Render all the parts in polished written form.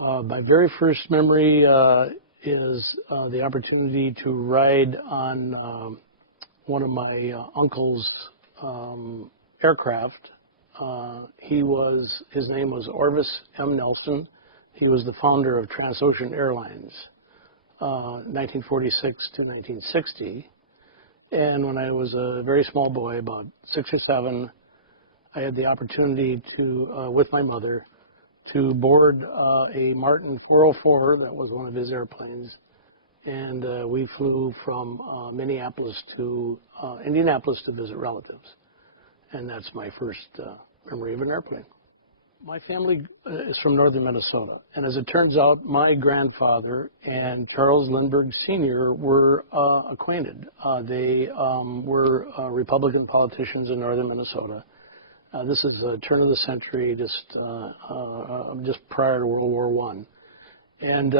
My very first memory is the opportunity to ride on one of my uncle's aircraft. His name was Orvis M. Nelson. He was the founder of Transocean Airlines, 1946 to 1960. And when I was a very small boy, about 6 or 7, I had the opportunity to, with my mother, to board a Martin 404 that was one of his airplanes. And we flew from Minneapolis to Indianapolis to visit relatives. And that's my first memory of an airplane. My family is from northern Minnesota. And as it turns out, my grandfather and Charles Lindbergh Sr. were acquainted. They were Republican politicians in northern Minnesota. This is the turn of the century, just prior to World War I. And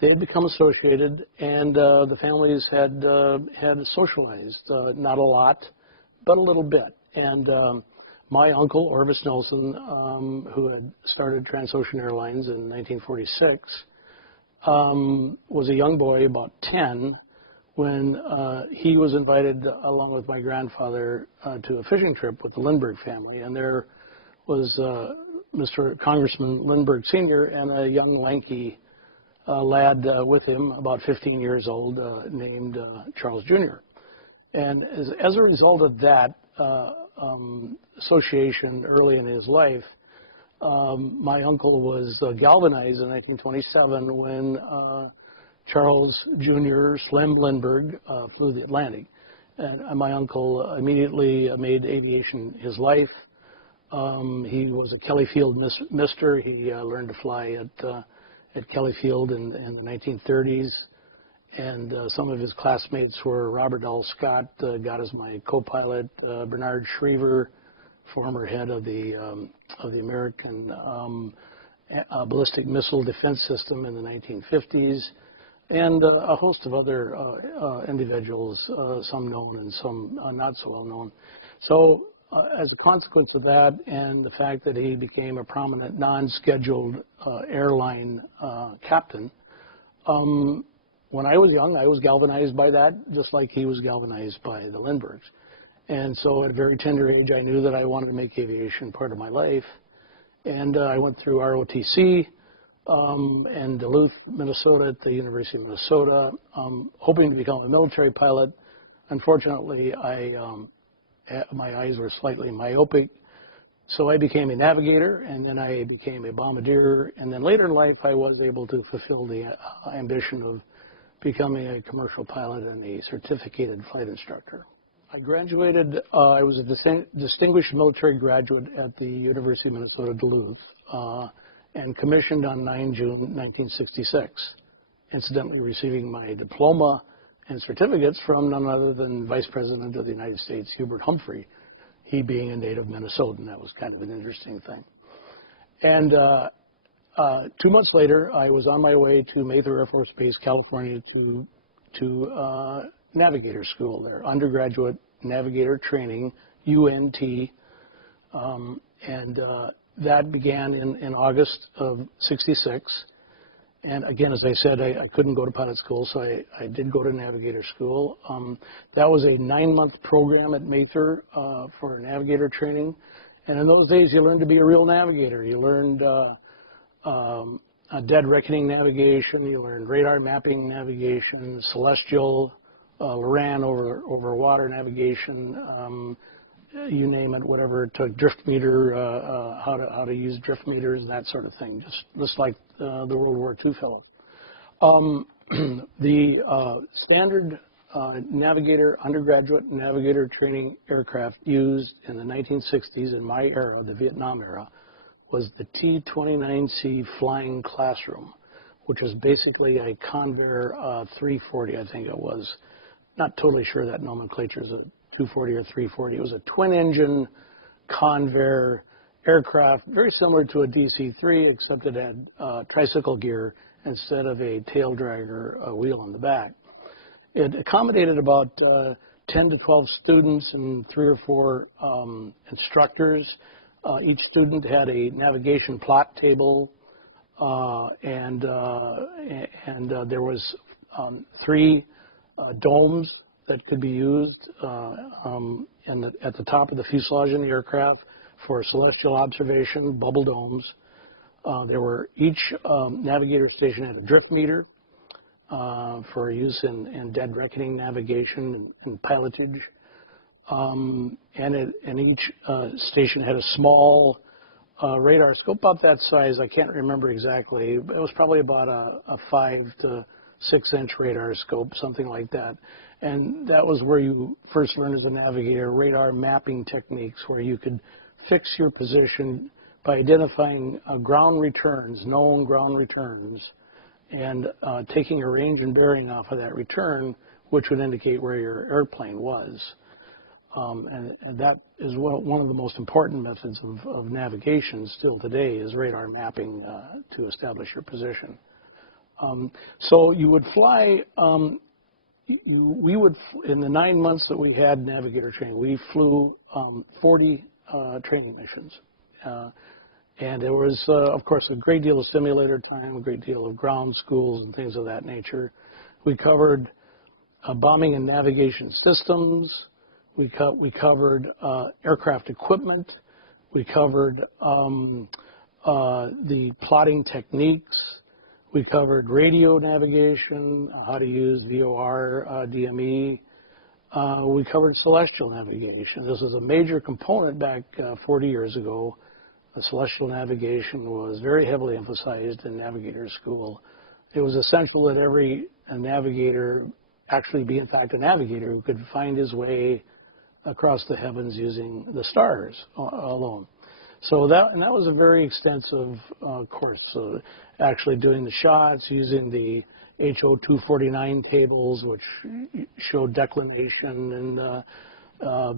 they had become associated, and the families had socialized, not a lot, but a little bit. And my uncle, Orvis Nelson, who had started Transocean Airlines in 1946, was a young boy, about 10, when he was invited, along with my grandfather, to a fishing trip with the Lindbergh family. And there was Mr. Congressman Lindbergh Sr. and a young, lanky lad with him, about 15 years old, named Charles Jr. And as a result of that association early in his life, my uncle was galvanized in 1927 when Charles Jr. Slim Lindbergh flew the Atlantic. And my uncle immediately made aviation his life. He was a Kelly Field mister. He learned to fly at Kelly Field in the 1930s. And some of his classmates were Robert L. Scott, got as my co-pilot, Bernard Schriever, former head of the American ballistic missile defense system in the 1950s, and a host of other individuals, some known and some not so well known. So as a consequence of that, and the fact that he became a prominent non-scheduled airline captain, when I was young, I was galvanized by that, just like he was galvanized by the Lindberghs. And so at a very tender age, I knew that I wanted to make aviation part of my life. And I went through ROTC in Duluth, Minnesota, at the University of Minnesota, hoping to become a military pilot. Unfortunately, my eyes were slightly myopic, so I became a navigator, and then I became a bombardier. And then later in life, I was able to fulfill the ambition of becoming a commercial pilot and a certificated flight instructor. I graduated, I was a distinguished military graduate at the University of Minnesota Duluth and commissioned on 9 June 1966, incidentally receiving my diploma and certificates from none other than Vice President of the United States, Hubert Humphrey, he being a native Minnesotan. That was kind of an interesting thing. And 2 months later, I was on my way to Mather Air Force Base, California, to Navigator School there, undergraduate navigator training, UNT, and that began in August of '66. And again, as I said, I couldn't go to pilot school, so I did go to Navigator School. That was a 9-month program at Mather for navigator training. And in those days, you learned to be a real navigator. You learned dead reckoning navigation. You learned radar mapping navigation, celestial, Loran over water navigation, you name it, whatever it took, drift meter, how to use drift meters, that sort of thing, just like the World War II fellow. The standard navigator, undergraduate navigator training aircraft used in the 1960s, in my era, the Vietnam era, was the T-29C flying classroom, which was basically a Convair 340, I think it was. Not totally sure that nomenclature is a 240 or 340. It was a twin-engine Convair aircraft, very similar to a DC-3, except it had tricycle gear instead of a tail dragger wheel on the back. It accommodated about 10 to 12 students and 3 or 4 instructors. Each student had a navigation plot table, There was 3 domes that could be used at the top of the fuselage in the aircraft for celestial observation, bubble domes. Each navigator station had a drift meter for use in dead reckoning navigation and pilotage. And each station had a small radar scope about that size. I can't remember exactly, but it was probably about a 5 to 6 inch radar scope, something like that. And that was where you first learned as a navigator radar mapping techniques, where you could fix your position by identifying ground returns, known ground returns, and taking a range and bearing off of that return, which would indicate where your airplane was. And that is one of the most important methods of navigation still today, is radar mapping to establish your position. So you would fly, in the 9 months that we had navigator training, we flew 40 training missions. And there was, of course, a great deal of simulator time, a great deal of ground schools and things of that nature. We covered bombing and navigation systems. We covered aircraft equipment. We covered the plotting techniques. We covered radio navigation, how to use VOR, DME. We covered celestial navigation. This was a major component back 40 years ago. Celestial navigation was very heavily emphasized in navigator school. It was essential that every navigator actually be, in fact, a navigator who could find his way across the heavens using the stars alone. So that was a very extensive course. So actually doing the shots, using the HO 249 tables, which showed declination and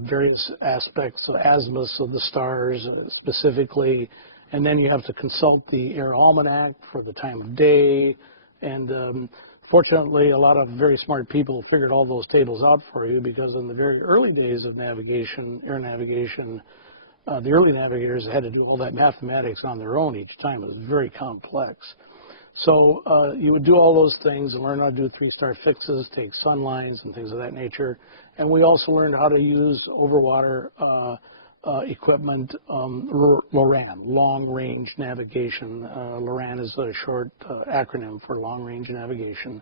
various aspects of azimuths of the stars specifically. And then you have to consult the Air Almanac for the time of day. And fortunately, a lot of very smart people figured all those tables out for you, because in the very early days of navigation, air navigation, the early navigators had to do all that mathematics on their own each time. It was very complex. So you would do all those things and learn how to do 3-star fixes, take sun lines and things of that nature. And we also learned how to use overwater equipment, LORAN, long-range navigation. LORAN is a short acronym for long-range navigation.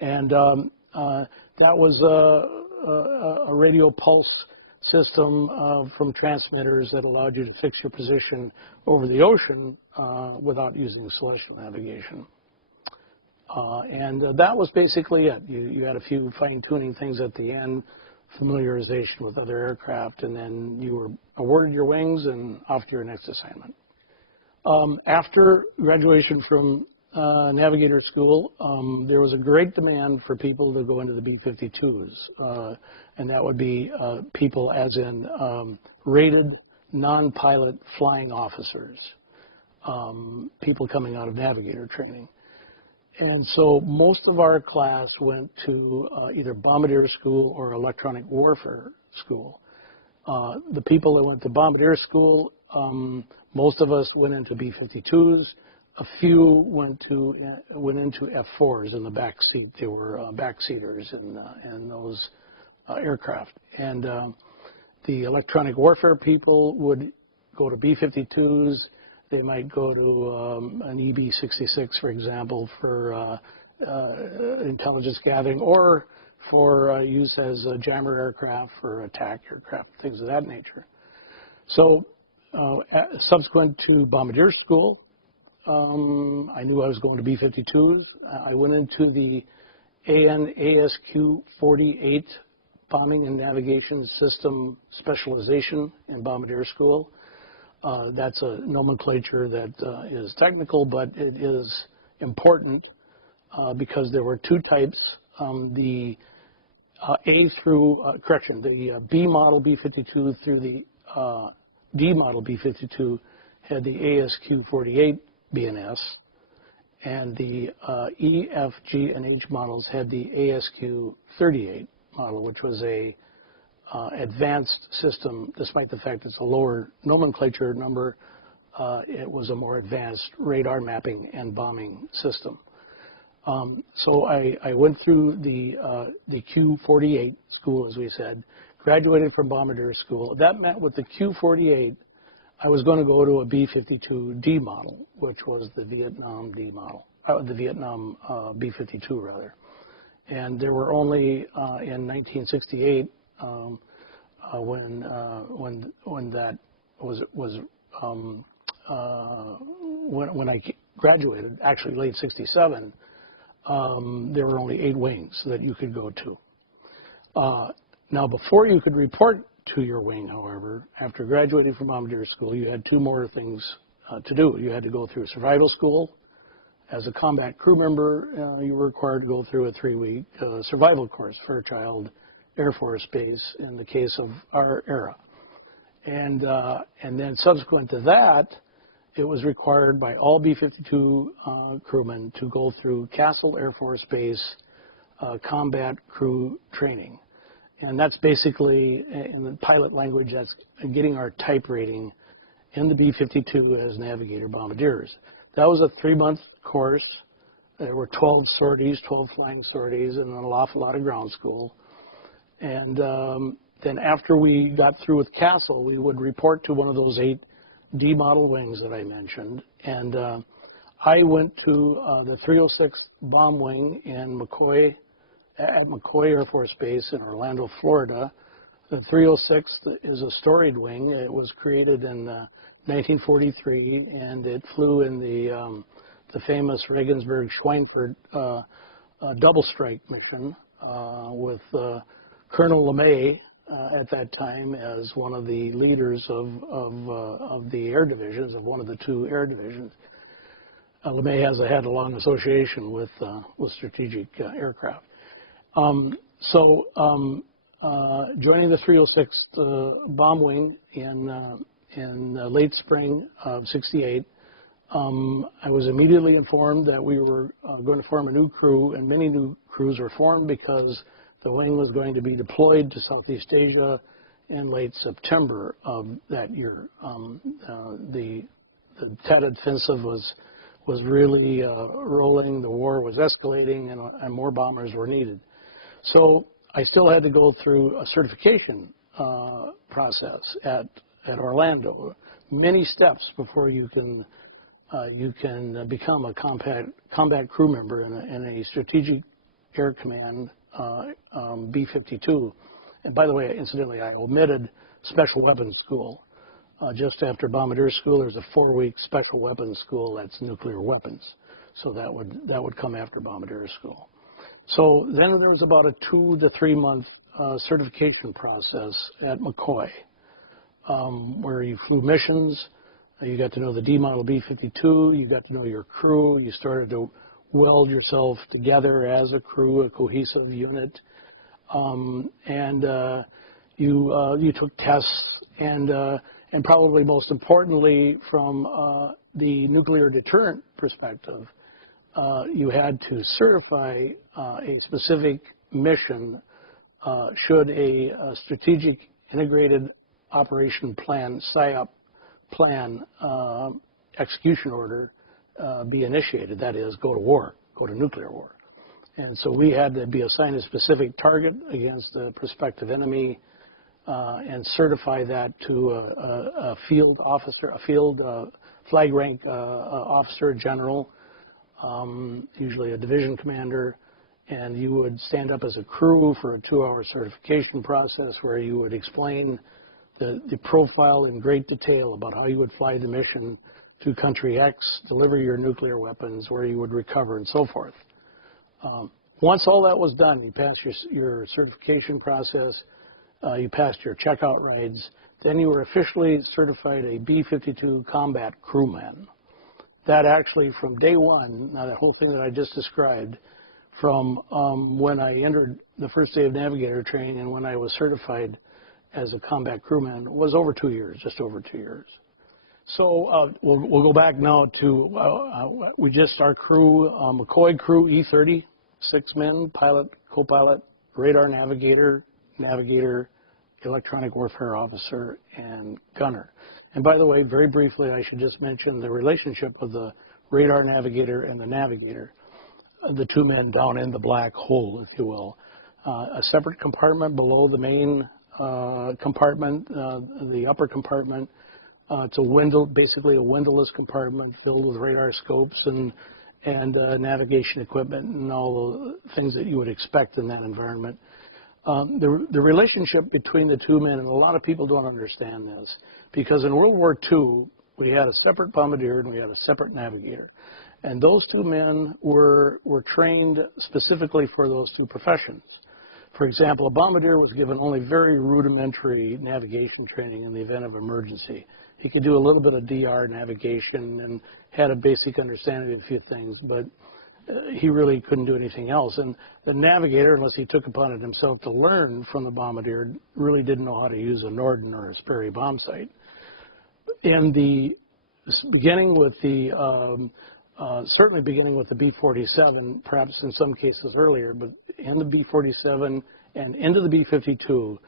And that was a radio pulse system from transmitters that allowed you to fix your position over the ocean without using celestial navigation. And that was basically it. You had a few fine-tuning things at the end, familiarization with other aircraft, and then you were awarded your wings and off to your next assignment. After graduation from navigator school, there was a great demand for people to go into the B-52s, and that would be people as in rated non-pilot flying officers, people coming out of navigator training. And so most of our class went to either bombardier school or electronic warfare school. The people that went to bombardier school, most of us went into B-52s. A few went into F-4s in the back seat. They were backseaters in those aircraft. And the electronic warfare people would go to B-52s. They might go to an EB-66, for example, for intelligence gathering, or for use as a jammer aircraft, for attack aircraft, things of that nature. So subsequent to bombardier school, I knew I was going to B-52. I went into the AN/ASQ 48 Bombing and Navigation System Specialization in bombardier school. That's a nomenclature that is technical, but it is important because there were 2 types. The the B model B-52 through the D model B-52 had the ASQ 48 BNS, and the E, F, G, and H models had the ASQ 38 model, which was a advanced system, despite the fact it's a lower nomenclature number. it was a more advanced radar mapping and bombing system. So I went through the Q-48 school, as we said, graduated from Bombardier School. That meant with the Q-48, I was going to go to a B-52 D model, which was the Vietnam D model, the Vietnam B-52 rather. And there were only in 1968 when that was when I graduated, actually late '67. There were only 8 wings that you could go to. Now, before you could report to your wing, however, after graduating from Bombardier School, you had 2 more things to do. You had to go through survival school. As a combat crew member, you were required to go through a 3-week survival course, Fairchild Air Force Base, in the case of our era. And then subsequent to that, it was required by all B-52 crewmen to go through Castle Air Force Base combat crew training. And that's basically, in the pilot language, that's getting our type rating in the B-52 as navigator bombardiers. That was a 3-month course. There were 12 sorties, 12 flying sorties, and an awful lot of ground school. And then after we got through with Castle, we would report to one of those 8 D model wings that I mentioned. And I went to the 306th Bomb Wing in at McCoy Air Force Base in Orlando, Florida. The 306th is a storied wing. It was created in 1943, and it flew in the famous Regensburg-Schweinfurt double strike mission with Colonel LeMay at that time as one of the leaders of the air divisions, of one of the 2 air divisions. LeMay had a long association with strategic aircraft. Joining the 306th Bomb Wing in late spring of '68, I was immediately informed that we were going to form a new crew, and many new crews were formed because the wing was going to be deployed to Southeast Asia in late September of that year. The Tet Offensive was really rolling. The war was escalating, and more bombers were needed. So I still had to go through a certification process at Orlando. Many steps before you can become a combat crew member in a strategic air command B-52. And by the way, incidentally, I omitted special weapons school. Just after Bombardier School, there's a 4-week special weapons school that's nuclear weapons. So that would come after Bombardier School. So then there was about a 2 to 3 month certification process at McCoy, where you flew missions. You got to know the D model B-52. You got to know your crew. You started to weld yourself together as a crew, a cohesive unit, and you took tests, and probably most importantly, from the nuclear deterrent perspective, you had to certify a specific mission should a strategic integrated operation plan, SIOP plan, execution order be initiated. That is, go to war, go to nuclear war. And so we had to be assigned a specific target against a prospective enemy and certify that to a field officer, a field flag rank officer general, usually a division commander, and you would stand up as a crew for a 2-hour certification process where you would explain the profile in great detail about how you would fly the mission to country X, deliver your nuclear weapons, where you would recover, and so forth. Once all that was done, you passed your certification process, you passed your checkout rides, then you were officially certified a B-52 combat crewman. That actually, from day one, now that whole thing that I just described, from when I entered the first day of navigator training and when I was certified as a combat crewman, was over 2 years, just over 2 years. So we'll go back now to our crew, McCoy crew, E-30, 6 men, pilot, co-pilot, radar navigator, electronic warfare officer, and gunner. And by the way, very briefly, I should just mention the relationship of the radar navigator and the navigator, the two men down in the black hole, if you will. A separate compartment below the main compartment, the upper compartment. It's a window, basically a windowless compartment filled with radar scopes and navigation equipment and all the things that you would expect in that environment. The relationship between the two men, and a lot of people don't understand this, because in World War II, we had a separate bombardier and we had a separate navigator. And those two men were trained specifically for those two professions. For example, a bombardier was given only very rudimentary navigation training in the event of emergency. He could do a little bit of DR navigation and had a basic understanding of a few things, but he really couldn't do anything else. And the navigator, unless he took upon it himself to learn from the bombardier, really didn't know how to use a Norden or a Sperry bomb sight. In the beginning with the certainly beginning with the B-47, perhaps in some cases earlier, but in the B-47 and into the B-52,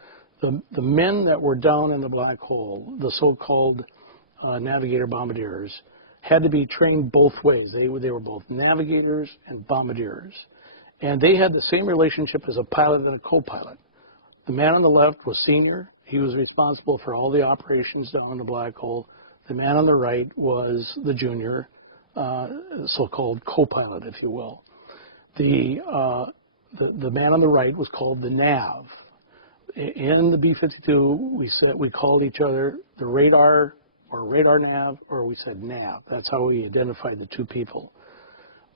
the men that were down in the black hole, the so-called navigator-bombardiers, had to be trained both ways. They were both navigators and bombardiers. And they had the same relationship as a pilot and a co-pilot. The man on the left was senior. He was responsible for all the operations down in the black hole. The man on the right was the junior, so-called co-pilot, if you will. The man on the right was called the nav. In the B-52, we called each other the radar or radar nav, or we said nav. That's how we identified the two people.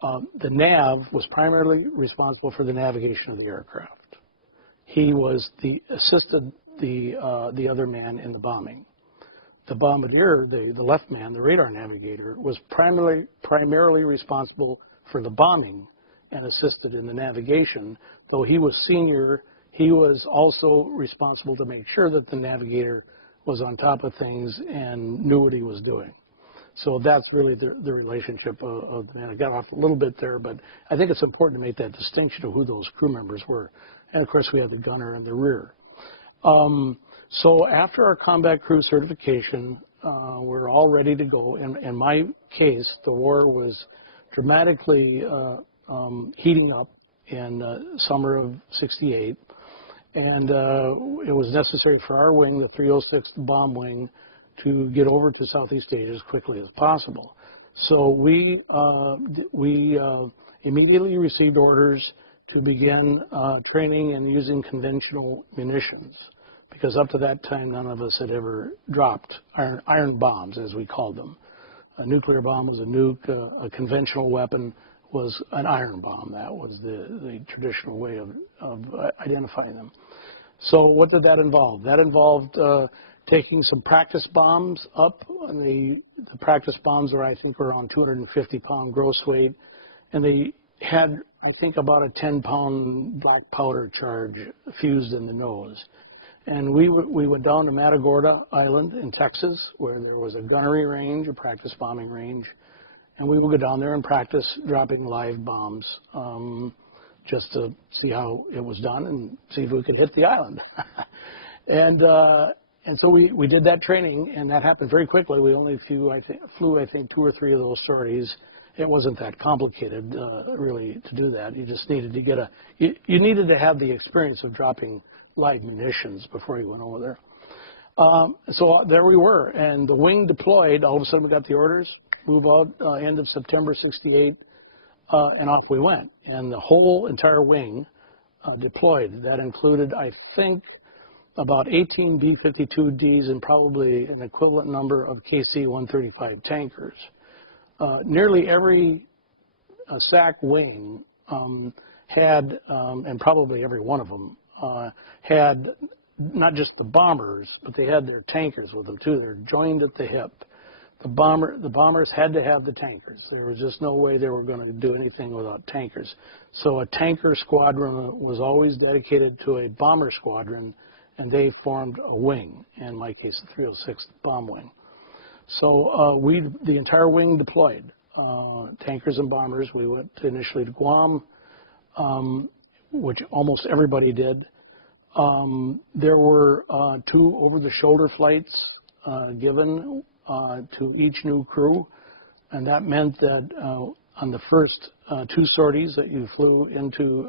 The nav was primarily responsible for the navigation of the aircraft. He assisted the other man in the bombing. The bombardier, the left man, the radar navigator, was primarily responsible for the bombing and assisted in the navigation. Though he was senior, he was also responsible to make sure that the navigator was on top of things and knew what he was doing. So that's really the relationship of the man. I got off a little bit there, but I think it's important to make that distinction of who those crew members were. And of course, we had the gunner in the rear. So after our combat crew certification, we're all ready to go. In my case, the war was dramatically heating up in summer of '68. And it was necessary for our wing, the 306th Bomb Wing, to get over to Southeast Asia as quickly as possible. So we immediately received orders to begin training and using conventional munitions, because up to that time, none of us had ever dropped iron bombs, as we called them. A nuclear bomb was a nuke. A conventional weapon was an iron bomb. That was the traditional way of identifying them. So what did that involve? That involved taking some practice bombs up. The practice bombs were, I think, around 250-pound gross weight, and they had, I think, about a 10-pound black powder charge fused in the nose. And we went down to Matagorda Island in Texas, where there was a gunnery range, a practice bombing range. And we would go down there and practice dropping live bombs just to see how it was done and see if we could hit the island. And so we did that training, and that happened very quickly. We only flew, I think, 2 or 3 of those sorties. It wasn't that complicated, really, to do that. You just needed to get you needed to have the experience of dropping live munitions before you went over there. So there we were, and the wing deployed. All of a sudden, we got the orders, move out end of September '68, and off we went. And the whole entire wing deployed. That included, I think, about 18 B-52Ds and probably an equivalent number of KC-135 tankers. Nearly every SAC wing had, and probably every one of them, had not just the bombers, but they had their tankers with them too. They're joined at the hip. The bombers had to have the tankers. There was just no way they were going to do anything without tankers. So a tanker squadron was always dedicated to a bomber squadron, and they formed a wing, in my case, the 306th Bomb Wing. So the entire wing deployed, tankers and bombers. We went initially to Guam, which almost everybody did. There were 2 over-the-shoulder flights given to each new crew, and that meant that on the first 2 sorties that you flew into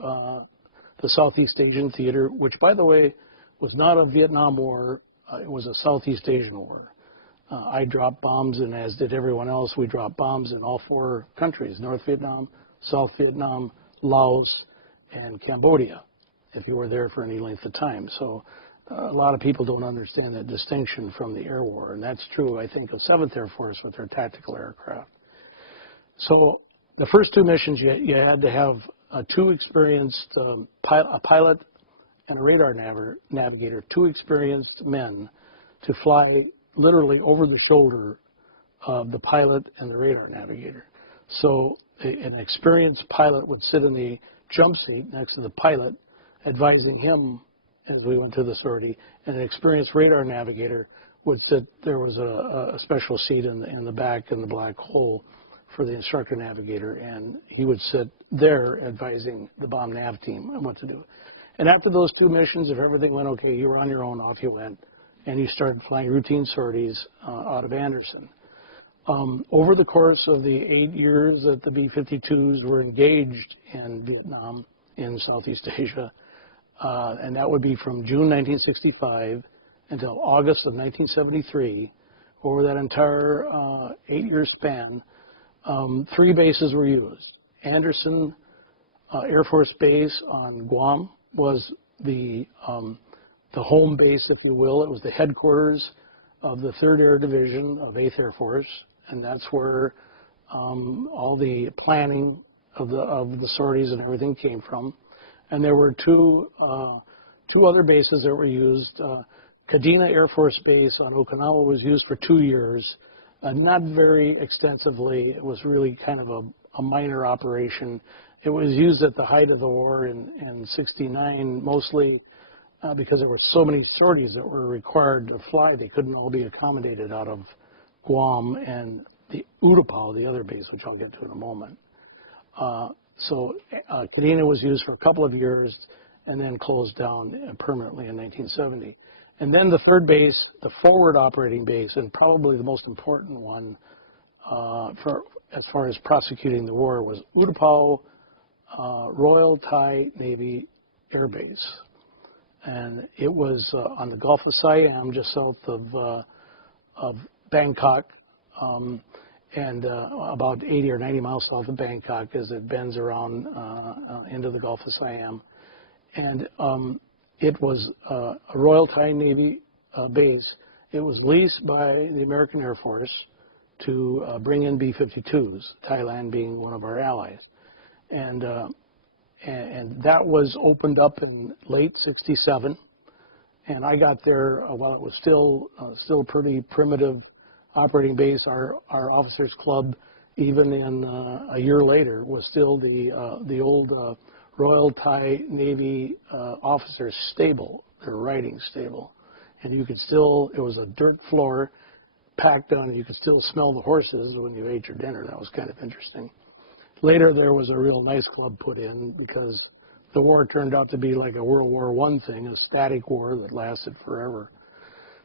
the Southeast Asian theater, which, by the way, was not a Vietnam War, it was a Southeast Asian war. I dropped bombs, and as did everyone else, we dropped bombs in all 4 countries: North Vietnam, South Vietnam, Laos, and Cambodia, if you were there for any length of time. So a lot of people don't understand that distinction from the air war, and that's true, I think, of 7th Air Force with their tactical aircraft. So the first 2 missions, you had to have 2 experienced, a pilot and a radar navigator, 2 experienced men to fly literally over the shoulder of the pilot and the radar navigator. So an experienced pilot would sit in the jump seat next to the pilot, advising him as we went to the sortie, and an experienced radar navigator would sit. There was a special seat in the back in the black hole for the instructor navigator, and he would sit there advising the bomb nav team on what to do. And after those 2 missions, if everything went okay, you were on your own, off you went, and you started flying routine sorties out of Anderson. Over the course of the 8 years that the B-52s were engaged in Vietnam, in Southeast Asia, and that would be from June 1965 until August of 1973, over that entire 8-year span, 3 bases were used. Anderson Air Force Base on Guam was the home base, if you will. It was the headquarters of the 3rd Air Division of 8th Air Force, and that's where all the planning of the sorties and everything came from. And there were 2 other bases that were used. Kadena Air Force Base on Okinawa was used for 2 years, not very extensively. It was really kind of a minor operation. It was used at the height of the war in '69, mostly because there were so many sorties that were required to fly. They couldn't all be accommodated out of Guam and the Utapao, the other base, which I'll get to in a moment. So Kadena was used for a couple of years and then closed down permanently in 1970. And then the 3rd base, the forward operating base, and probably the most important one as far as prosecuting the war, was Utapao Royal Thai Navy Air Base. And it was on the Gulf of Siam, just south of Bangkok, and about 80 or 90 miles south of Bangkok as it bends around into the Gulf of Siam. And it was a Royal Thai Navy base. It was leased by the American Air Force to bring in B-52s, Thailand being one of our allies. And that was opened up in late '67, and I got there while it was still pretty primitive operating base. Our officers club, even in a year later, was still the old Royal Thai Navy officers' stable, their riding stable, and you could still, it was a dirt floor packed on, and you could still smell the horses when you ate your dinner. That was kind of interesting. Later, there was a real nice club put in because the war turned out to be like a World War I thing, a static war that lasted forever.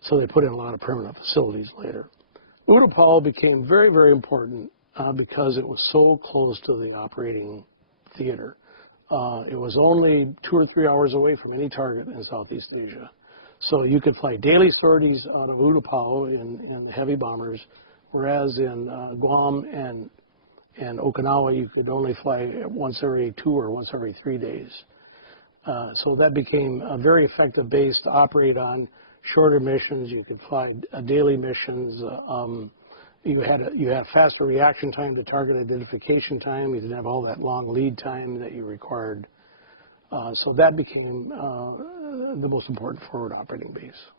So they put in a lot of permanent facilities later. Utapao became very, very important because it was so close to the operating theater. It was only 2 or 3 hours away from any target in Southeast Asia. So you could fly daily sorties out of Utapao in the heavy bombers, whereas in Guam and Okinawa, you could only fly once every 2 or once every 3 days. So that became a very effective base to operate on. Shorter missions, you could fly daily missions. You had faster reaction time to target identification time. You didn't have all that long lead time that you required. So that became the most important forward operating base.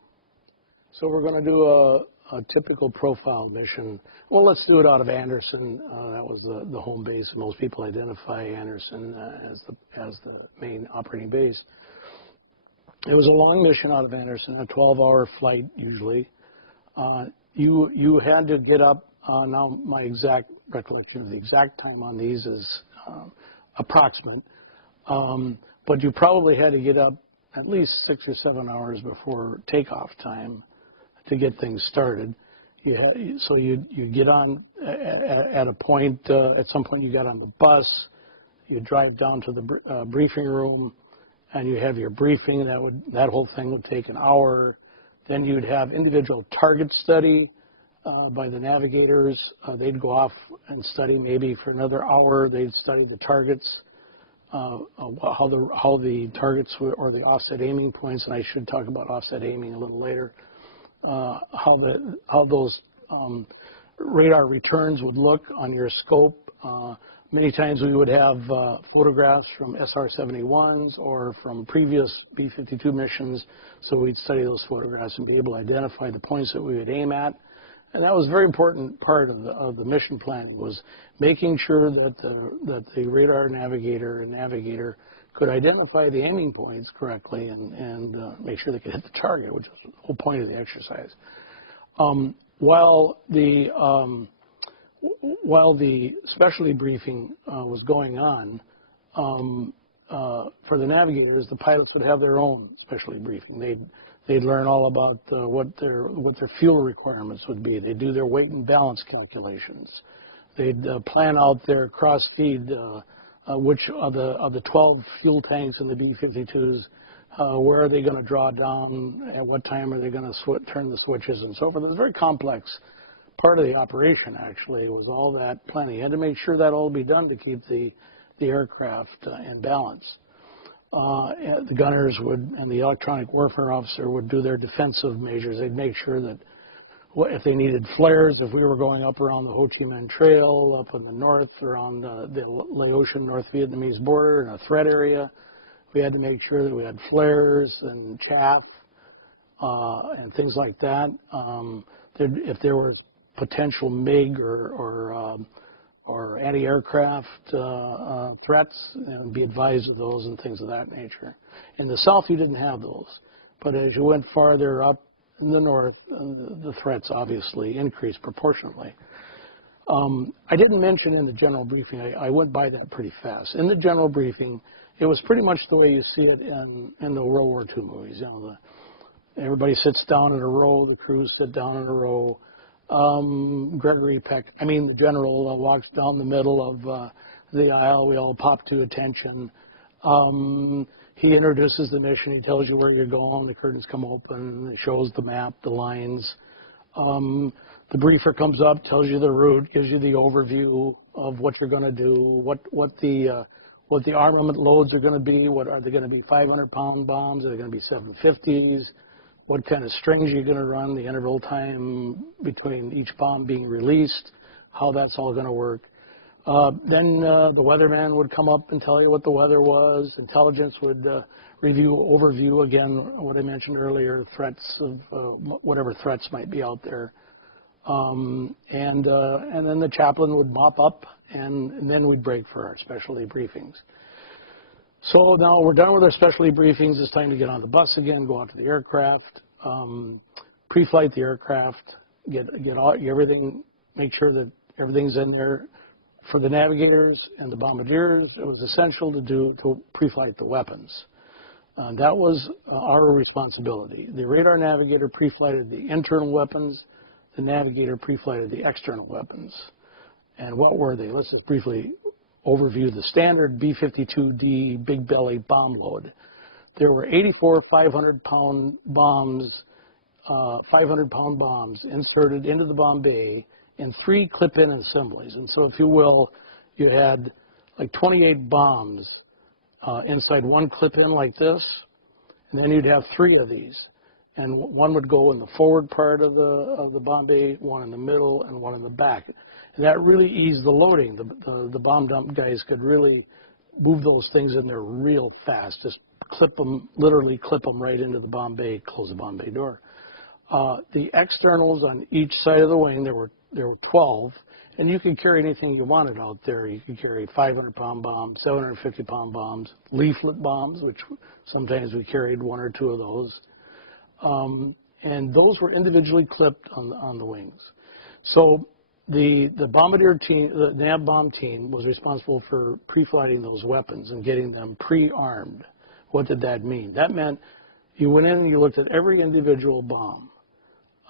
So we're going to do a typical profile mission. Well, let's do it out of Anderson. That was the home base. Most people identify Anderson as the main operating base. It was a long mission out of Anderson, a 12-hour flight usually. You had to get up. Now my exact recollection of the exact time on these is approximate, but you probably had to get up at least 6 or 7 hours before takeoff time to get things started. So you get on at a point, at some point you got on the bus, you drive down to the briefing room, and you have your briefing. That whole thing would take an hour. Then you'd have individual target study by the navigators. They'd go off and study maybe for another hour. They'd study the targets, how the targets or the offset aiming points, and I should talk about offset aiming a little later. How those radar returns would look on your scope. Many times we would have photographs from SR-71s or from previous B-52 missions, so we'd study those photographs and be able to identify the points that we would aim at. And that was a very important part of the mission plan, was making sure that the radar navigator and navigator could identify the aiming points correctly and make sure they could hit the target, which was the whole point of the exercise. While the specialty briefing was going on, for the navigators, the pilots would have their own specialty briefing. They'd learn all about what their fuel requirements would be. They'd do their weight and balance calculations. They'd plan out their cross feed, which of the 12 fuel tanks in the B-52s, where are they going to draw down, at what time are they going to turn the switches, and so forth. It was a very complex part of the operation, actually, was all that planning. You had to make sure that all be done to keep the aircraft in balance. The gunners and the electronic warfare officer would do their defensive measures. They'd make sure that if they needed flares, if we were going up around the Ho Chi Minh Trail, up in the north, around the Laotian North Vietnamese border in a threat area, we had to make sure that we had flares and chaff and things like that. If there were potential MiG or anti-aircraft threats, and be advised of those and things of that nature. In the south, you didn't have those, but as you went farther up in the north, the threats obviously increased proportionately. I didn't mention in the general briefing, I went by that pretty fast. In the general briefing, it was pretty much the way you see it in the World War II movies. You know, everybody sits down in a row, the crews sit down in a row. The general walks down the middle of the aisle. We all pop to attention. He introduces the mission. He tells you where you're going. The curtains come open. It shows the map, the lines. The briefer comes up, tells you the route, gives you the overview of what you're going to do, what the armament loads are going to be. What are they going to be? 500-pound bombs? Are they going to be 750s? What kind of strings you're going to run, the interval time between each bomb being released, how that's all going to work. Then the weatherman would come up and tell you what the weather was. Intelligence would overview, again, what I mentioned earlier, threats of whatever threats might be out there. And then the chaplain would mop up, and then we'd break for our specialty briefings. So now we're done with our specialty briefings. It's time to get on the bus again, go out to the aircraft, pre-flight the aircraft, get everything, make sure that everything's in there. For the navigators and the bombardiers, it was essential to pre-flight the weapons. That was our responsibility. The radar navigator pre-flighted the internal weapons. The navigator pre-flighted the external weapons. And what were they? Let's just briefly overview the standard B-52D big belly bomb load. There were 84 500-pound bombs, 500-pound bombs inserted into the bomb bay in 3 clip-in assemblies. And so, if you will, you had like 28 bombs inside one clip-in like this, and then you'd have 3 of these. And one would go in the forward part of the bomb bay, one in the middle, and one in the back. And that really eased the loading. The bomb dump guys could really move those things in there real fast. Just literally clip them right into the bomb bay, close the bomb bay door. The externals on each side of the wing, there were 12, and you could carry anything you wanted out there. You could carry 500-pound bombs, 750-pound bombs, leaflet bombs, which sometimes we carried 1 or 2 of those. And those were individually clipped on the wings. So the bombardier team, the nav bomb team, was responsible for pre-flighting those weapons and getting them pre-armed What did that mean? That meant you went in and you looked at every individual bomb,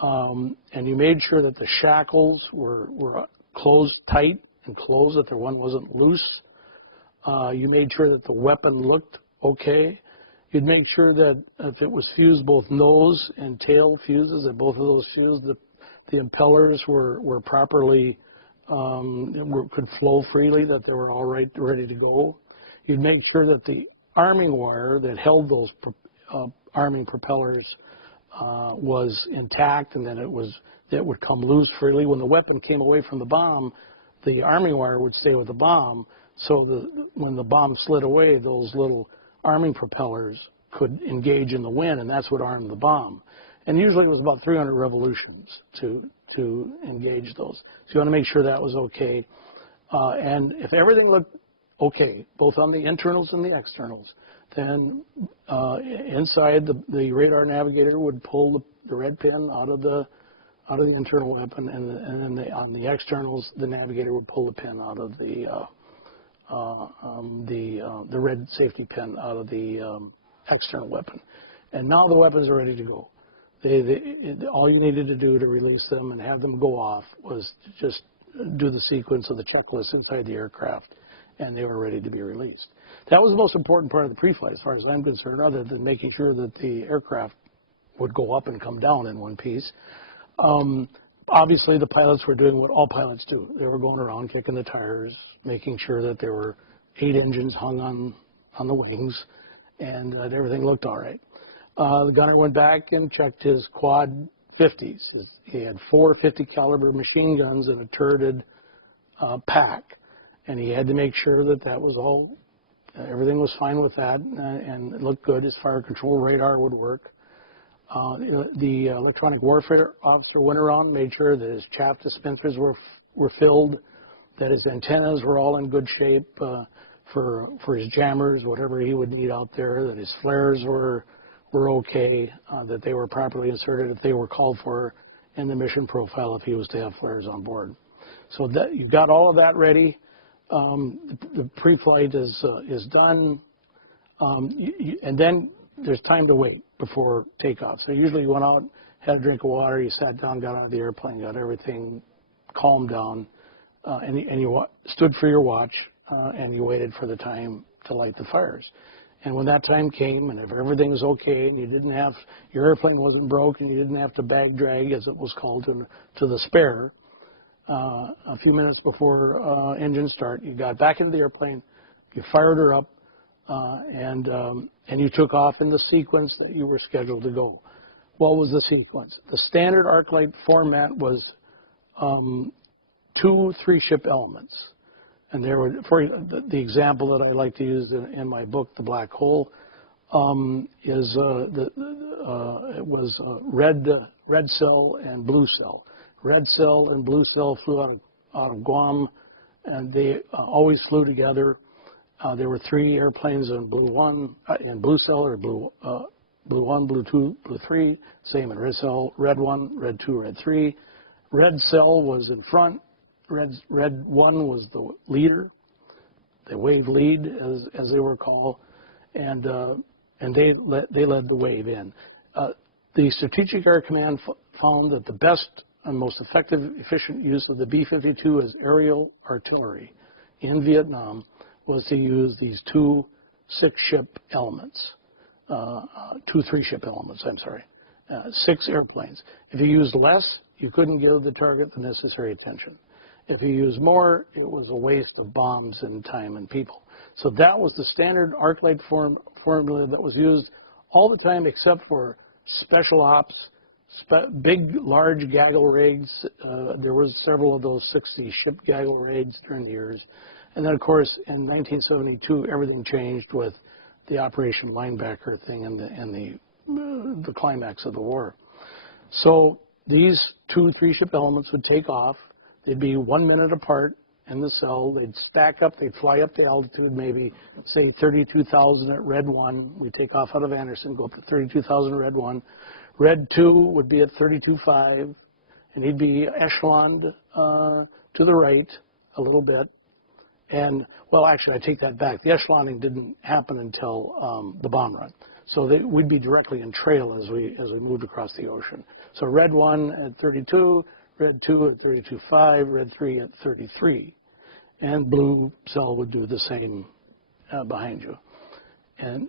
and you made sure that the shackles were closed tight and closed, that the one wasn't loose. You made sure that the weapon looked okay. You'd make sure that if it was fused, both nose and tail fuses, that both of those fused, the impellers were properly, could flow freely, that they were all right, ready to go. You'd make sure that the arming wire that held those arming propellers was intact, and that it would come loose freely. When the weapon came away from the bomb, the arming wire would stay with the bomb, so when the bomb slid away, those little arming propellers could engage in the wind, and that's what armed the bomb. And usually it was about 300 revolutions to engage those. So you want to make sure that was okay. And if everything looked okay, both on the internals and the externals, then inside the radar navigator would pull the red pin out of the internal weapon, and then on the externals, the navigator would pull the pin out of the red safety pin out of the external weapon. And now the weapons are ready to go. All you needed to do to release them and have them go off was to just do the sequence of the checklist inside the aircraft, and they were ready to be released. That was the most important part of the pre-flight, as far as I'm concerned, other than making sure that the aircraft would go up and come down in one piece. Obviously, the pilots were doing what all pilots do. They were going around kicking the tires, making sure that there were 8 engines hung on the wings, and that everything looked all right. The gunner went back and checked his quad 50s. He had 4 50 caliber machine guns in a turreted pack, and he had to make sure that that was all, everything was fine with that, and it looked good. His fire control radar would work. The electronic warfare officer went around, made sure that his chaff dispensers were filled, that his antennas were all in good shape for his jammers, whatever he would need out there, that his flares were okay, that they were properly inserted if they were called for in the mission profile if he was to have flares on board. So that you've got all of that ready. The pre-flight is done, and then there's time to wait before takeoff. So usually you went out, had a drink of water, you sat down, got out of the airplane, got everything calmed down, and you stood for your watch, and you waited for the time to light the fires. And when that time came, and if everything was okay, and your airplane wasn't broke, and you didn't have to bag drag, as it was called, to the spare, a few minutes before engine start, you got back into the airplane, you fired her up, and you took off in the sequence that you were scheduled to go. What was the sequence? The standard ArcLight format was 2 3-ship elements. And there were, for the example that I like to use in my book, The Black Hole, it was red cell and blue cell. Red cell and blue cell flew out of Guam, and they always flew together. There were 3 airplanes in blue cell, or blue 1, blue 2, blue 3. Same in red cell, red 1, red 2, red 3. Red cell was in front. Red 1 was the leader, the wave lead, as they were called, and they led the wave in. The Strategic Air Command found that the best and most effective, efficient use of the B-52 as aerial artillery in Vietnam was to use these 2 6-ship elements, 2 3-ship elements, I'm sorry, 6 airplanes. If you used less, you couldn't give the target the necessary attention. If you used more, it was a waste of bombs and time and people. So that was the standard ArcLight formula that was used all the time, except for special ops, big, large gaggle raids. There was several of those 60-ship gaggle raids during the years. And then, of course, in 1972, everything changed with the Operation Linebacker thing and the climax of the war. So these 2 3-ship elements would take off. They'd be 1 minute apart in the cell. They'd stack up. They'd fly up the altitude, maybe, say, 32,000 at Red 1. We'd take off out of Anderson, go up to 32,000 at Red 1. Red 2 would be at 32.5, and he'd be echeloned to the right a little bit. And, well, actually, I take that back. The echelonning didn't happen until the bomb run. So we'd be directly in trail as we moved across the ocean. So red 1 at 32, red 2 at 32.5, red 3 at 33. And blue cell would do the same behind you. And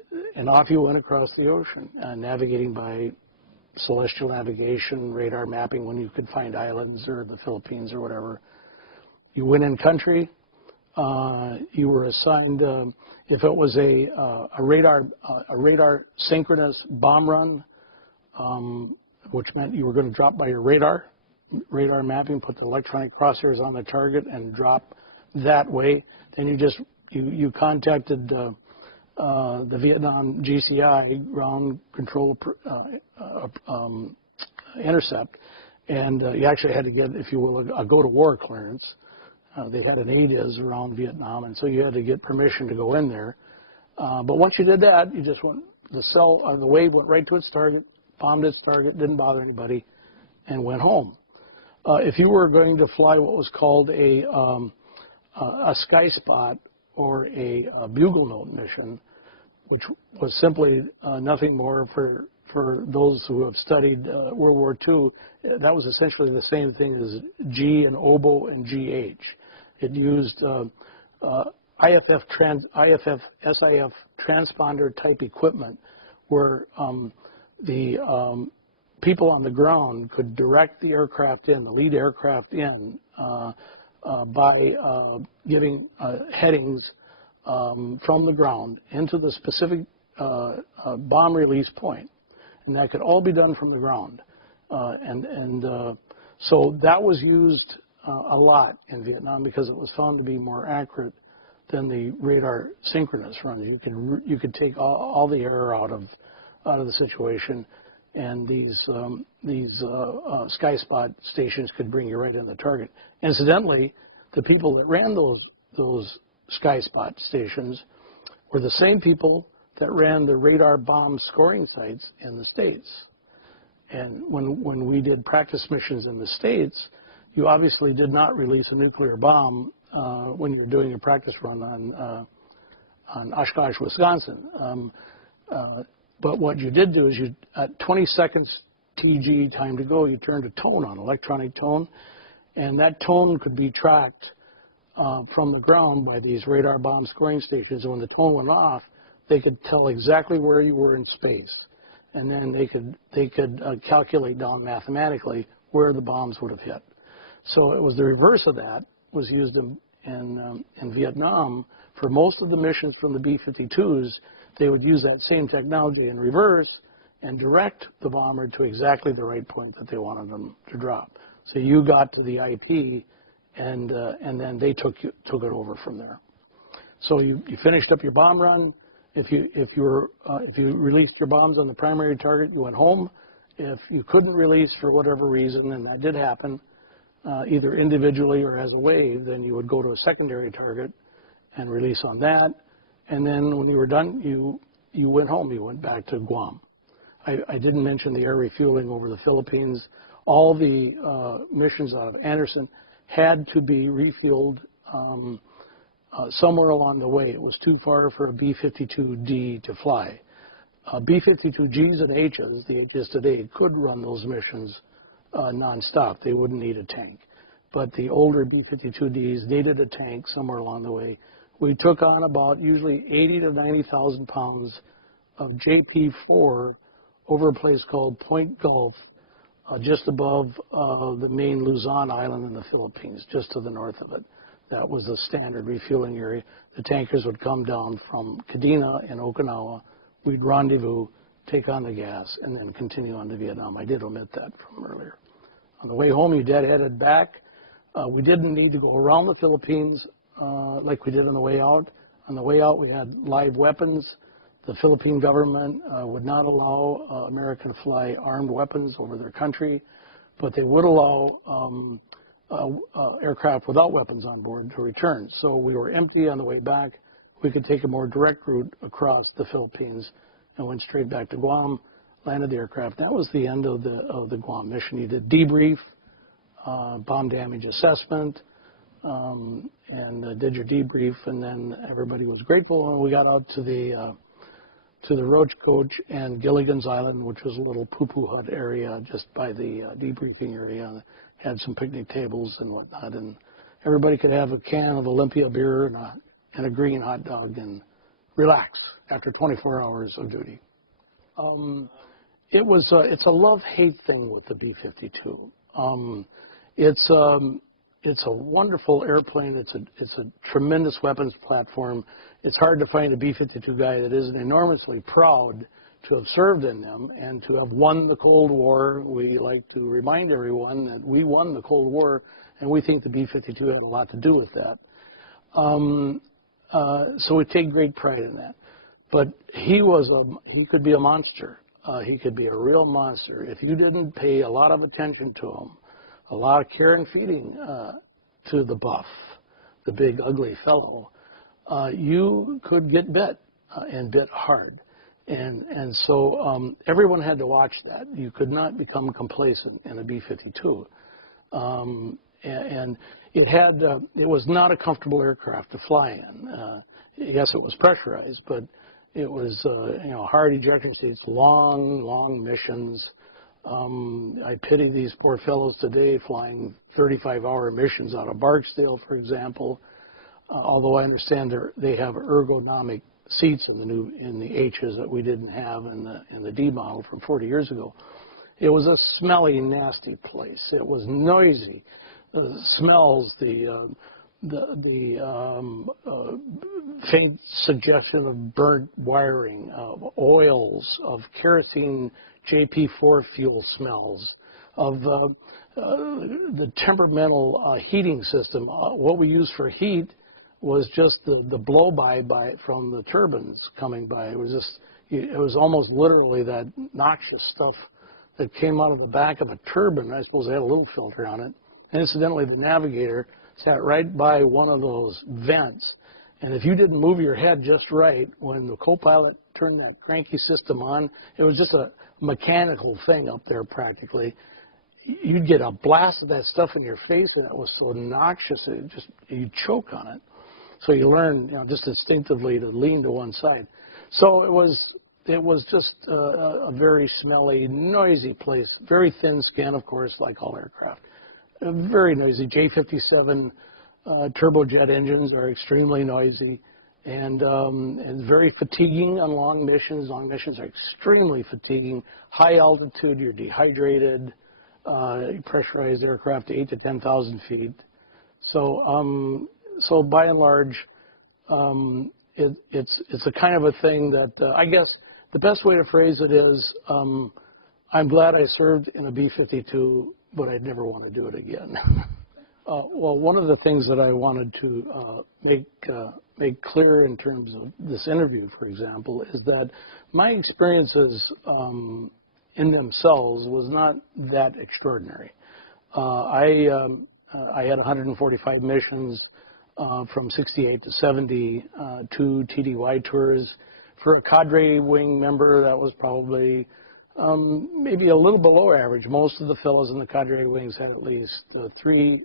off you went across the ocean, navigating by celestial navigation, radar mapping when you could find islands or the Philippines or whatever. You went in country. You were assigned, if it was a radar synchronous bomb run, which meant you were going to drop by your radar mapping, put the electronic crosshairs on the target and drop that way. Then you contacted the Vietnam GCI, ground control intercept, and you actually had to get, if you will, a go-to-war clearance. They had an ADIS around Vietnam, and so you had to get permission to go in there. But once you did that, you just went, the wave went right to its target, bombed its target, didn't bother anybody, and went home. If you were going to fly what was called a sky spot or a bugle note mission, which was simply nothing more for those who have studied World War II, that was essentially the same thing as G and oboe and GH. It used SIF transponder type equipment where the people on the ground could direct the aircraft in, the lead aircraft in, by giving headings from the ground into the specific bomb release point. And that could all be done from the ground. So that was used a lot in Vietnam because it was found to be more accurate than the radar synchronous runs. You could take all the error out of the situation, and these sky spot stations could bring you right in the target. Incidentally, the people that ran those sky spot stations were the same people that ran the radar bomb scoring sites in the States. And when we did practice missions in the States, you obviously did not release a nuclear bomb when you were doing a practice run on Oshkosh, Wisconsin. But what you did do is at 20 seconds TG, time to go, you turned a tone on, electronic tone, and that tone could be tracked from the ground by these radar bomb scoring stations. And when the tone went off, they could tell exactly where you were in space. And then they could calculate down mathematically where the bombs would have hit. So it was the reverse of that was used in Vietnam. For most of the missions from the B-52s, they would use that same technology in reverse and direct the bomber to exactly the right point that they wanted them to drop. So you got to the IP, and then they took it over from there. So you finished up your bomb run. If you released your bombs on the primary target, you went home. If you couldn't release for whatever reason, and that did happen, either individually or as a wave, then you would go to a secondary target and release on that. And then when you were done, you went home. You went back to Guam. I didn't mention the air refueling over the Philippines. All the missions out of Anderson had to be refueled somewhere along the way. It was too far for a B-52D to fly. B-52Gs and Hs, the Hs today, could run those missions nonstop. They wouldn't need a tank. But the older B-52Ds needed a tank somewhere along the way. We took on about usually 80 to 90,000 pounds of JP-4 over a place called Point Gulf, just above the main Luzon Island in the Philippines, just to the north of it. That was the standard refueling area. The tankers would come down from Kadena in Okinawa. We'd rendezvous, take on the gas, and then continue on to Vietnam. I did omit that from earlier. On the way home, you dead-headed back. We didn't need to go around the Philippines like we did on the way out. On the way out, we had live weapons. The Philippine government would not allow American to fly armed weapons over their country, but they would allow aircraft without weapons on board to return. So we were empty on the way back. We could take a more direct route across the Philippines and went straight back to Guam, landed the aircraft. That was the end of the Guam mission. You did debrief, bomb damage assessment, and did your debrief, and then everybody was grateful, and we got out to the Roach Coach and Gilligan's Island, which was a little poo-poo hut area just by the debriefing area. Had some picnic tables and whatnot, and everybody could have a can of Olympia beer and a green hot dog and relax after 24 hours of duty. It's a love-hate thing with the B-52. It's a wonderful airplane. It's a tremendous weapons platform. It's hard to find a B-52 guy that isn't enormously proud to have served in them and to have won the Cold War. We like to remind everyone that we won the Cold War, and we think the B-52 had a lot to do with that. So we take great pride in that. But he could be a monster. He could be a real monster. If you didn't pay a lot of attention to him, a lot of care and feeding to the buff, the big ugly fellow, you could get bit and bit hard. And so everyone had to watch that. You could not become complacent in a B-52. And it was not a comfortable aircraft to fly in. Yes, it was pressurized, but it was hard ejection states, long missions. I pity these poor fellows today flying 35-hour missions out of Barksdale, for example. Although I understand they have ergonomic seats in the H's that we didn't have in the D model from 40 years ago. It was a smelly, nasty place. It was noisy. The smells, the faint suggestion of burnt wiring, of oils, of kerosene JP4 fuel smells, of the temperamental heating system. What we use for heat was just the blow-by from the turbines coming by. It was almost literally that noxious stuff that came out of the back of a turbine. I suppose they had a little filter on it. And incidentally, the Navigator sat right by one of those vents. And if you didn't move your head just right when the co-pilot turned that cranky system on, it was just a mechanical thing up there practically. You'd get a blast of that stuff in your face, and it was so noxious, you'd choke on it. So you learn, just instinctively to lean to one side. So it was just a very smelly, noisy place. Very thin skin, of course, like all aircraft. Very noisy. J-57 turbojet engines are extremely noisy and very fatiguing on long missions. Long missions are extremely fatiguing. High altitude, you're dehydrated. Pressurized aircraft to 8,000 to 10,000 feet. So by and large, it's a kind of a thing that I guess the best way to phrase it is, I'm glad I served in a B-52, but I'd never want to do it again. Well, one of the things that I wanted to make clear in terms of this interview, for example, is that my experiences in themselves was not that extraordinary. I had 145 missions from 68 to 70, 2 TDY tours. For a cadre wing member, that was probably maybe a little below average. Most of the fellows in the cadre wings had at least 3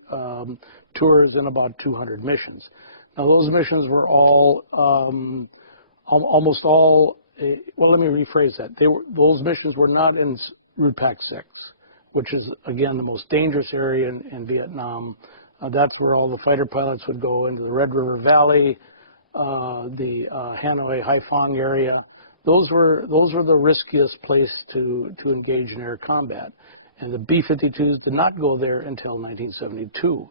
tours and about 200 missions. Now, those missions were all, almost all, well, let me rephrase that. Those missions were not in Route Pac 6, which is, again, the most dangerous area in Vietnam. That's where all the fighter pilots would go into the Red River Valley, the Hanoi Haiphong area. Those were the riskiest place to engage in air combat. And the B-52s did not go there until 1972.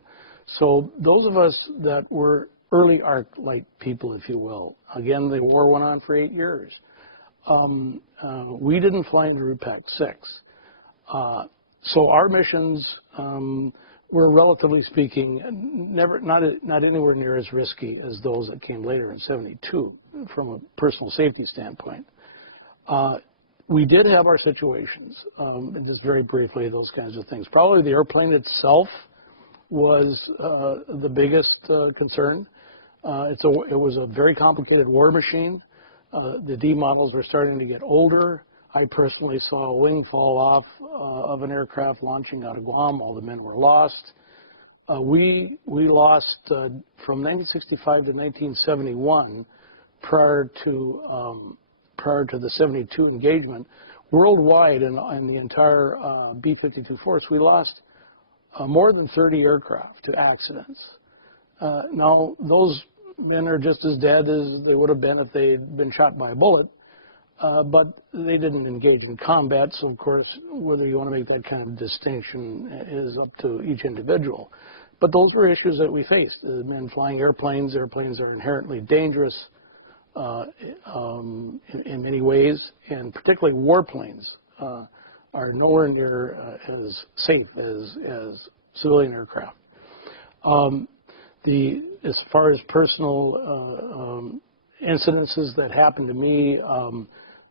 So those of us that were early ARC-like people, if you will, again, the war went on for 8 years. We didn't fly into Route Pac 6. So our missions were, relatively speaking, not anywhere near as risky as those that came later in 72 from a personal safety standpoint. We did have our situations, just very briefly, those kinds of things. Probably the airplane itself was the biggest concern. It was a very complicated war machine. The D models were starting to get older. I personally saw a wing fall off of an aircraft launching out of Guam. All the men were lost. we lost from 1965 to 1971, prior to the 72 engagement, worldwide in the entire B-52 force, we lost more than 30 aircraft to accidents. Now, those men are just as dead as they would have been if they'd been shot by a bullet, but they didn't engage in combat, so of course, whether you want to make that kind of distinction is up to each individual. But those were issues that we faced. The men flying airplanes are inherently dangerous in many ways, and particularly warplanes are nowhere near as safe as civilian aircraft. As far as personal incidences that happened to me,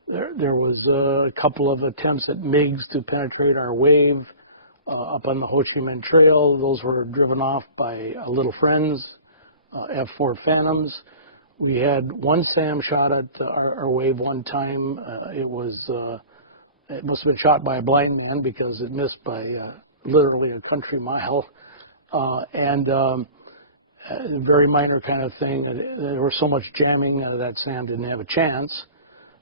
there was a couple of attempts at MiGs to penetrate our wave up on the Ho Chi Minh Trail. Those were driven off by Little Friends, F-4 Phantoms. We had one SAM shot at our wave one time. It must have been shot by a blind man because it missed by literally a country mile. A very minor kind of thing. There was so much jamming that SAM didn't have a chance.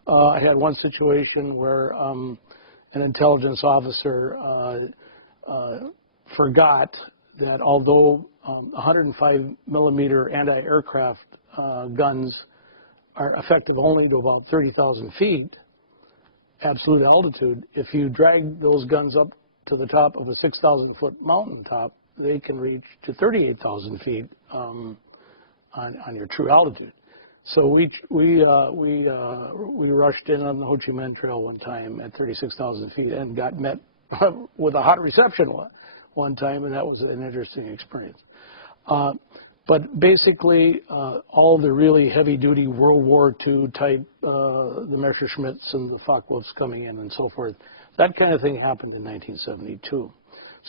I had one situation where an intelligence officer forgot that although 105 millimeter anti-aircraft guns are effective only to about 30,000 feet, absolute altitude, if you drag those guns up to the top of a 6,000 foot mountaintop, they can reach to 38,000 feet on your true altitude. So we rushed in on the Ho Chi Minh Trail one time at 36,000 feet and got met with a hot reception one time, and that was an interesting experience. But basically, all the really heavy-duty World War II type, the Messerschmitts and the Focke-Wulfs coming in and so forth, that kind of thing happened in 1972.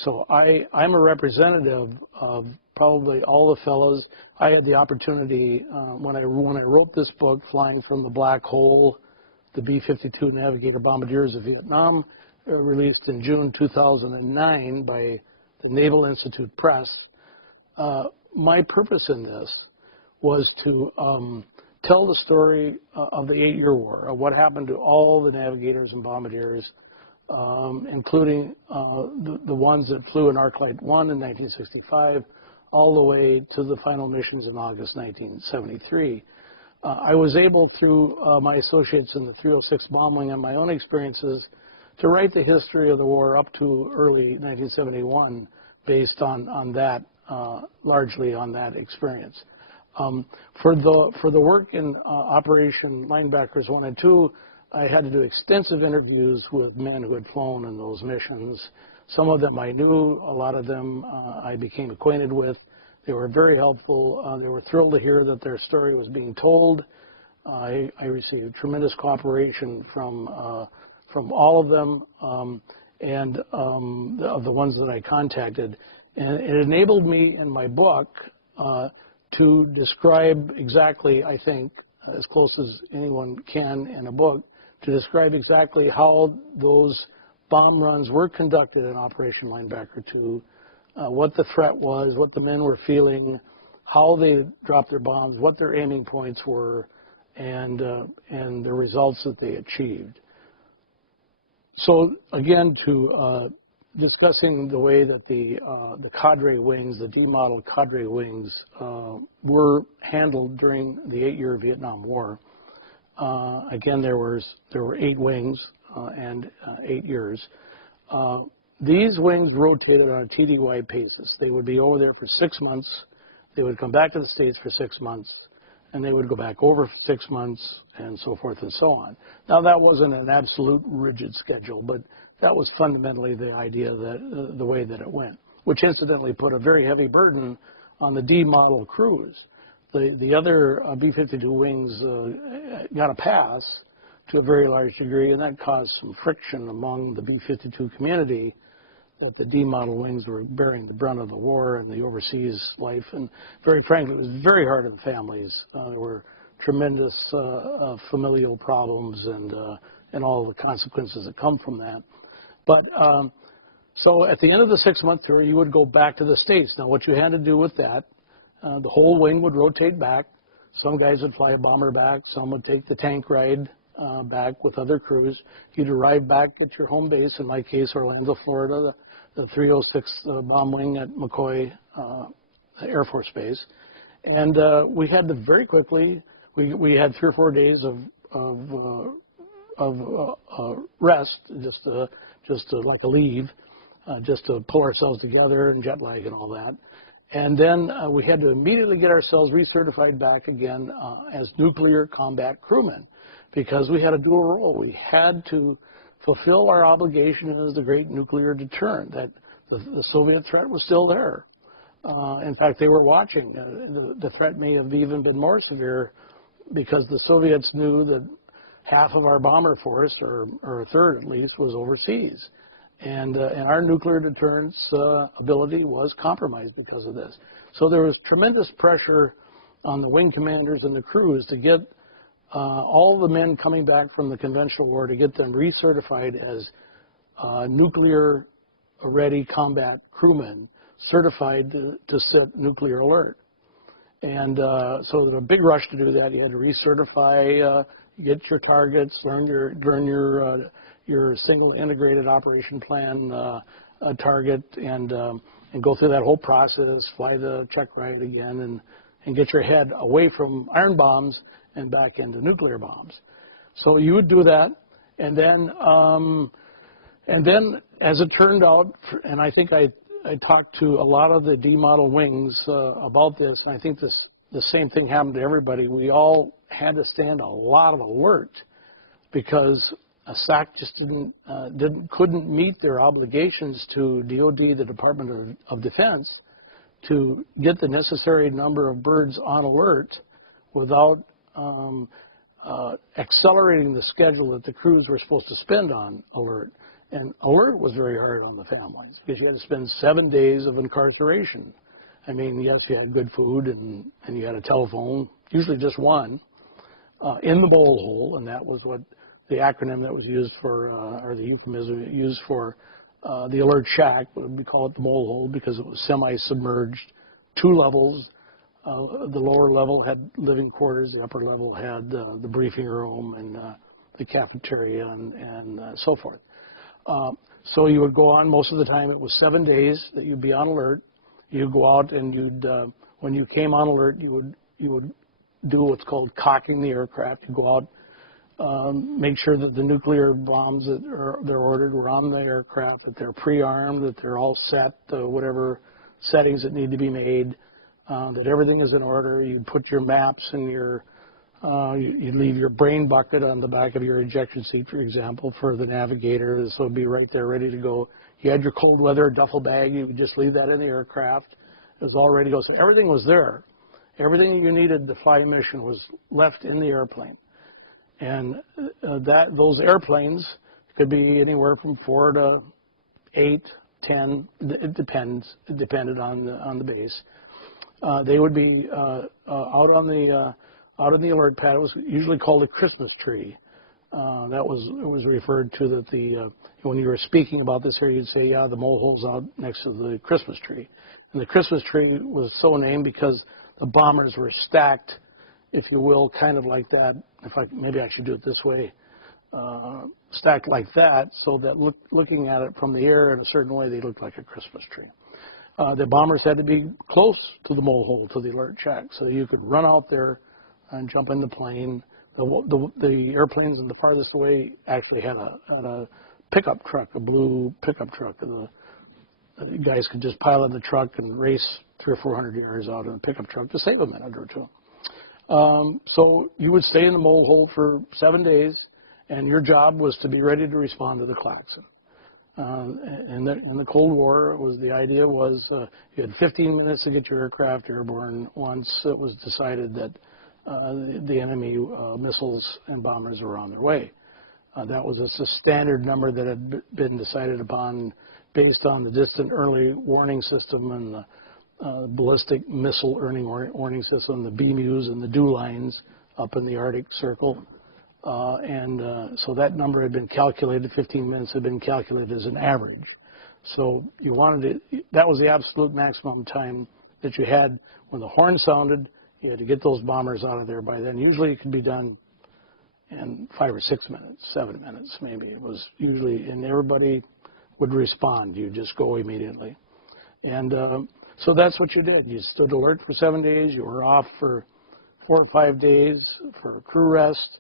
So I'm a representative of probably all the fellows. I had the opportunity when I wrote this book, Flying from the Black Hole, the B-52 Navigator-Bombardiers of Vietnam, released in June 2009 by the Naval Institute Press. My purpose in this was to tell the story of the 8-year war, of what happened to all the navigators and bombardiers, including the ones that flew in Arclight 1 in 1965, all the way to the final missions in August 1973. I was able, through my associates in the 306 bombing and my own experiences, to write the history of the war up to early 1971 based on that, largely on that experience. For the work in Operation Linebackers 1 and 2, I had to do extensive interviews with men who had flown in those missions. Some of them I knew, a lot of them I became acquainted with. They were very helpful. They were thrilled to hear that their story was being told. I received tremendous cooperation from all of them and of the ones that I contacted. And it enabled me in my book to describe exactly, I think, as close as anyone can in a book, to describe exactly how those bomb runs were conducted in Operation Linebacker 2, what the threat was, what the men were feeling, how they dropped their bombs, what their aiming points were, and the results that they achieved. So again, to discussing the way that the cadre wings, the D-model cadre wings, were handled during the 8-year Vietnam War. Again, there were 8 wings and 8 years. These wings rotated on a TDY basis. They would be over there for 6 months. They would come back to the States for 6 months, and they would go back over for 6 months, and so forth and so on. Now, that wasn't an absolute rigid schedule, but that was fundamentally the idea, that the way that it went, which incidentally put a very heavy burden on the D-model crews. The other B-52 wings got a pass to a very large degree, and that caused some friction among the B-52 community, that the D-model wings were bearing the brunt of the war and the overseas life. And very frankly, it was very hard on families. There were tremendous familial problems and all the consequences that come from that. But So at the end of the 6-month tour, you would go back to the States. Now, what you had to do with that, the whole wing would rotate back. Some guys would fly a bomber back. Some would take the tank ride back with other crews. You'd arrive back at your home base, in my case, Orlando, Florida, the 306 bomb wing at McCoy Air Force Base. And we had to very quickly, we had 3 or 4 days of rest, just like a leave, just to pull ourselves together and jet lag and all that. And then we had to immediately get ourselves recertified back again as nuclear combat crewmen, because we had a dual role. We had to fulfill our obligation as the great nuclear deterrent, that the Soviet threat was still there. In fact, they were watching. The threat may have even been more severe because the Soviets knew that half of our bomber force, or a third at least, was overseas. And our nuclear deterrence ability was compromised because of this. So there was tremendous pressure on the wing commanders and the crews to get all the men coming back from the conventional war, to get them recertified as nuclear-ready combat crewmen, certified to sit nuclear alert. And so there was a big rush to do that. You had to recertify, get your targets, learn your single integrated operation plan target, and go through that whole process, fly the check ride again, and get your head away from iron bombs and back into nuclear bombs. So you would do that, and then as it turned out, and I think I talked to a lot of the D model wings about this, and I think the same thing happened to everybody. We all had to stand a lot of alert because SAC just couldn't meet their obligations to DOD, the Department of Defense, to get the necessary number of birds on alert without accelerating the schedule that the crews were supposed to spend on alert. And alert was very hard on the families because you had to spend 7 days of incarceration. I mean, yes, you had good food and you had a telephone, usually just one, in the mole hole, and that was what the acronym that was used for, or the euphemism used for the alert shack. We call it the mole hole because it was semi-submerged, 2 levels. The lower level had living quarters, the upper level had the briefing room and the cafeteria and so forth. So you would go on, most of the time it was 7 days that you'd be on alert. You'd go out and you'd, when you came on alert, you would do what's called cocking the aircraft. You go out, make sure that the nuclear bombs that they're ordered were on the aircraft, that they're pre-armed, that they're all set, whatever settings that need to be made, that everything is in order. You'd put your maps and your you'd leave your brain bucket on the back of your ejection seat, for example, for the Navigator, so it'd be right there ready to go. You had your cold weather duffel bag. You would just leave that in the aircraft. It was all ready to go. So everything was there. Everything you needed to fly a mission was left in the airplane. And those airplanes could be anywhere from 4 to 8, 10. It depended on the base. They would be out in the alert pad. It was usually called a Christmas tree. It was referred to that when you were speaking about this area, you'd say, yeah, the mole hole's out next to the Christmas tree. And the Christmas tree was so named because the bombers were stacked, if you will, kind of like that. Maybe I should do it this way. Stacked like that, so that looking at it from the air in a certain way, they looked like a Christmas tree. The bombers had to be close to the mole hole, to the alert shack, so you could run out there and jump in the plane. The airplanes in the farthest away actually had a pickup truck, a blue pickup truck. The guys could just pile in the truck and race 300 or 400 yards out in a pickup truck to save a minute or two. So you would stay in the mole hole for 7 days, and your job was to be ready to respond to the klaxon. In the Cold War, the idea was you had 15 minutes to get your aircraft airborne once it was decided that the enemy missiles and bombers were on their way. That was a standard number that had been decided upon based on the distant early warning system and the ballistic missile early warning system, the BMUs and the DEW lines up in the Arctic Circle. So that number had been calculated, 15 minutes had been calculated as an average. So you wanted to, that was the absolute maximum time that you had. When the horn sounded, you had to get those bombers out of there by then. Usually it could be done in 5 or 6 minutes, 7 minutes maybe. It was usually, and everybody would respond. You just go immediately. And so that's what you did. You stood alert for 7 days. You were off for 4 or 5 days for crew rest.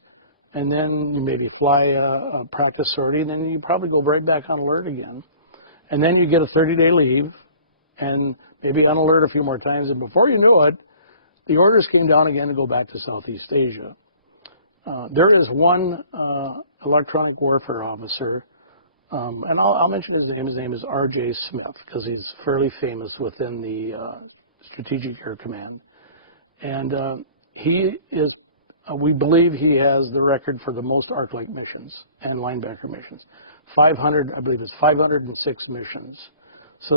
And then you maybe fly a practice sortie. And then you probably go right back on alert again. And then you get a 30-day leave and maybe on alert a few more times. And before you knew it, the orders came down again to go back to Southeast Asia. There is one electronic warfare officer, and I'll mention his name. His name is R.J. Smith because he's fairly famous within the Strategic Air Command. And he is, we believe he has the record for the most Arc-Light missions and linebacker missions. 500, I believe it's 506 missions. So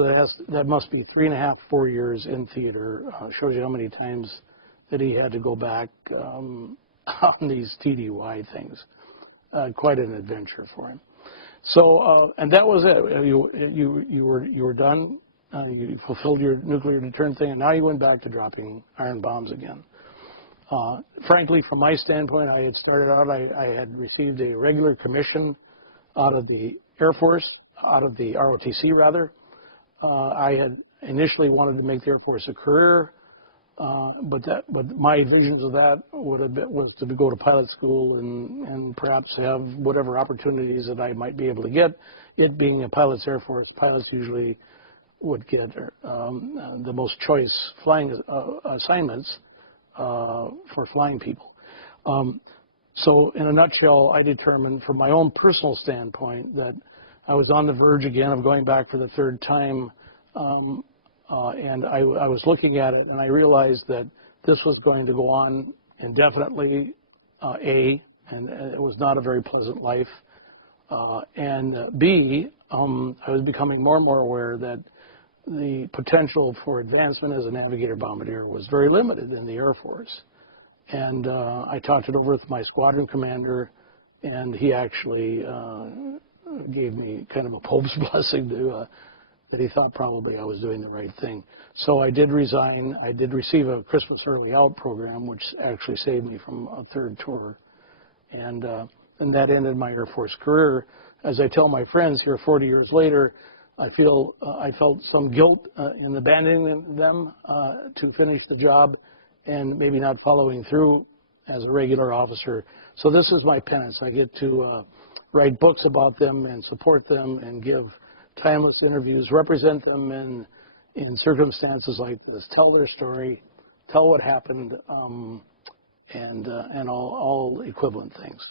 that must be 3.5, 4 years in theater. Shows you how many times that he had to go back on these TDY things. Quite an adventure for him. So, and that was it. You were done. You fulfilled your nuclear deterrent thing, and now you went back to dropping iron bombs again. Frankly, from my standpoint, I had started out. I had received a regular commission out of the Air Force, out of the ROTC rather. I had initially wanted to make the Air Force a career, but my visions of that was to go to pilot school and perhaps have whatever opportunities that I might be able to get. It being a pilot's Air Force, pilots usually would get the most choice flying assignments for flying people. So in a nutshell, I determined from my own personal standpoint that I was on the verge again of going back for the 3rd time, and I was looking at it and I realized that this was going to go on indefinitely, and it was not a very pleasant life, and B, I was becoming more and more aware that the potential for advancement as a navigator bombardier was very limited in the Air Force. And I talked it over with my squadron commander, and he actually gave me kind of a Pope's blessing that he thought probably I was doing the right thing. So I did resign. I did receive a Christmas early out program, which actually saved me from a 3rd tour. And that ended my Air Force career. As I tell my friends here 40 years later, I felt some guilt in abandoning them to finish the job and maybe not following through as a regular officer. So this is my penance. I get to write books about them and support them and give timeless interviews, represent them in circumstances like this, tell their story, tell what happened, and all equivalent things.